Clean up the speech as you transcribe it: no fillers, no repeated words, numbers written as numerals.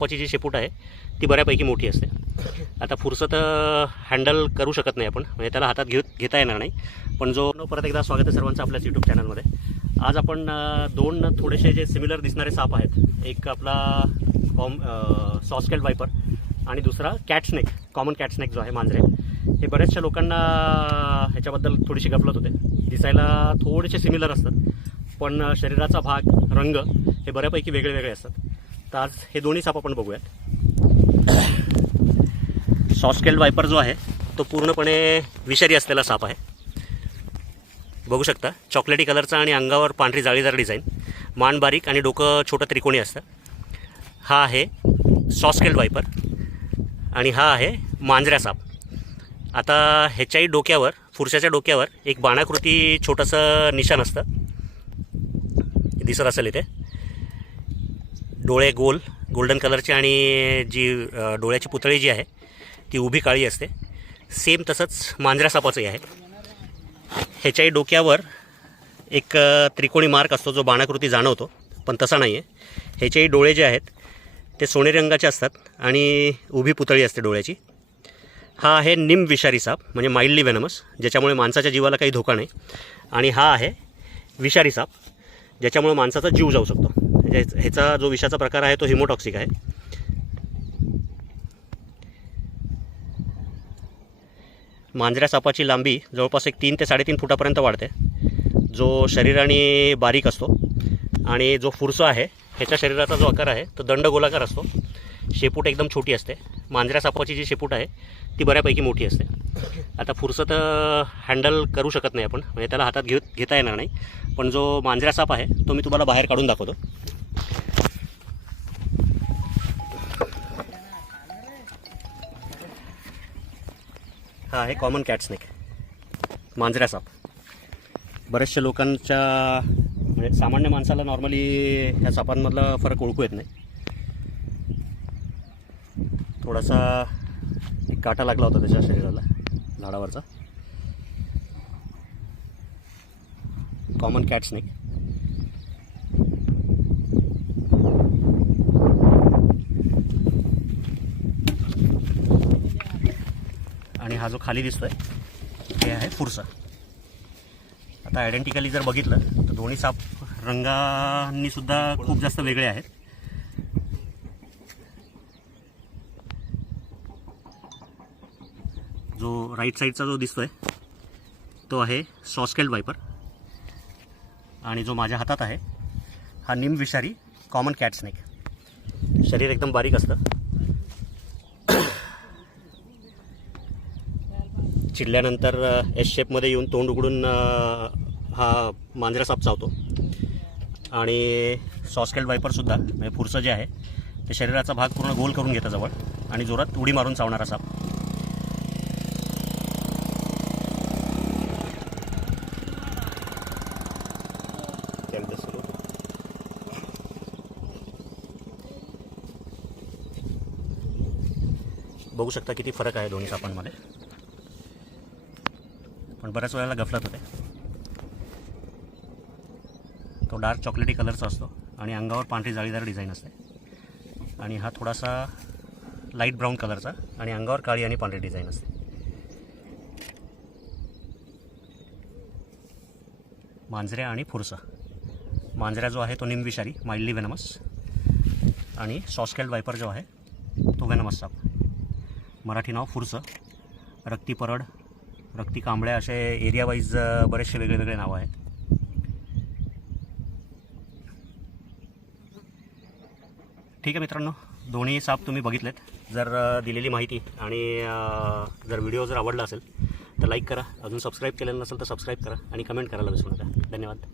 ची जी शेपूट आहे ती बऱ्यापैकी मोठी असते. आता फुरसत हँडल करू शकत नाही आपण, म्हणजे त्याला हातात घेता येणार नाही. पण जो परत एकदा स्वागत आहे सर्वांचं आपल्याच यूट्यूब चॅनलमध्ये. आज आपण दोन थोडेसे जे सिमिलर दिसणारे साप आहेत, एक आपला सॉस्केल्ड वायपर आणि दुसरा cat snake, common cat snake जो आहे मांजरे. हे बऱ्याचशा लोकांना ह्याच्याबद्दल थोडीशी गफलत होते. दिसायला थोडेसे सिमिलर असतात पण शरीराचा भाग, रंग हे बऱ्यापैकी वेगळे वेगळे असतात. तर आज हे दोन्ही साप आपण बघूयात. सॉस्केल्ड वायपर जो आहे तो पूर्णपणे विषारी असलेला साप आहे. बघू शकता चॉकलेटी कलरचा आणि अंगावर पांढरी जाळीदार डिझाईन, मान बारीक आणि डोकं छोटं त्रिकोणी असतं. हा आहे सॉस्केल्ड वायपर आणि हा आहे मांजऱ्या साप. आता ह्याच्याही डोक्यावर, फुरशाच्या डोक्यावर एक बाणाकृती छोटंसं निशाण असतं, दिसत असेल इथे. डोळे गोल गोल्डन कलरचे आणि जी डोळ्याची पुतळी जी आहे ती उभी काळी असते. सेम तसंच मांजऱ्या सापाचंही आहे. ह्याच्याही डोक्यावर एक त्रिकोणी मार्क असतो जो बाणाकृती जाणवतो, पण तसा नाही आहे. ह्याचेही डोळे जे आहेत ते सोनेरी रंगाचे असतात आणि उभी पुतळी असते डोळ्याची. हा आहे निमविषारी साप, म्हणजे माइल्डली वेनमस, ज्याच्यामुळे माणसाच्या जीवाला काही धोका नाही. आणि हा आहे विषारी साप, ज्याच्यामुळे माणसाचा जीव जाऊ शकतो. ह्याचा जो विषाचा प्रकार आहे तो हिमोटॉक्सिक आहे. मांजऱ्या सापाची लांबी जवळपास एक 3 ते 3.5 फुटापर्यंत वाढते, जो शरीराने बारीक असतो. आणि जो फुरसा आहे ह्याच्या शरीराचा जो आकार आहे तो दंडगोलाकार असतो. शेपूट एकदम छोटी असते. मांजऱ्या सापाची जी शेपूट आहे ती बऱ्यापैकी मोठी असते. आता फुरसत हँडल करू शकत नाही आपण, म्हणजे त्याला हातात घेता येणार नाही. पण जो मांजऱ्या साप आहे तो मी तुम्हाला बाहेर काढून दाखवतो. हा आहे कॉमन कॅट स्नेक, मांजऱ्या साप. बऱ्याचशा लोकांच्या, म्हणजे सामान्य माणसाला नॉर्मली ह्या सापांमधला फरक ओळखू येत नाही. थोडासा एक काटा लागला होता त्याच्या शरीराला झाडावरचा. Common cat snake. आणि हा जो खाली दिसतोय हे आहे फुरसा. आता आयडेंटिकली जर बघितलं तर दोन्ही साप रंगांनी सुद्धा खूप जास्त वेगळे आहेत. जो राईट साईडचा जो दिसतोय तो आहे सॉस्केल्ड वायपर आणि जो माझ्या हातात आहे हा निमविषारी कॉमन कॅट स्नेक. शरीर एकदम बारीक असतं. चिडल्यानंतर एस शेपमध्ये येऊन तोंड उघडून हा मांजरा साप चावतो. आणि सॉस्केल्ड वायपरसुद्धा, म्हणजे फुरसं जे आहे ते शरीराचा भाग पूर्ण गोल करून घेतं जवळ आणि जोरात उडी मारून चावणारा साप. बघू शकता किती फरक आहे दोन्ही सापांमध्ये. पण बऱ्याच वेळेला गफलत होते. तो डार्क चॉकलेटी कलरचा असतो आणि अंगावर पांढरी जाळीदार डिझाईन असते. आणि हा थोडासा लाईट ब्राऊन कलरचा आणि अंगावर काळी आणि पांढरी डिझाईन असते. मांजऱ्या आणि फुरसा. मांजऱ्या जो आहे तो निमविषारी, माइल्डली वेनमस, आणि सॉस्केल्ड वायपर जो आहे तो वेनमस साप. मराठी नाव फुरसं. रक्ती परड, रक्ती कांबळ्या असे एरिया वाईज बरेचसे वेगळे वेगळे नावं आहेत. ठीक आहे मित्रांनो, दोन्ही साप तुम्ही बघितलेत. जर दिलेली माहिती आणि जर व्हिडिओ जर आवडला असेल तर लाईक करा. अजून सबस्क्राईब केलेलं नसेल तर सबस्क्राईब करा आणि कमेंट करायला विसरू नका. धन्यवाद.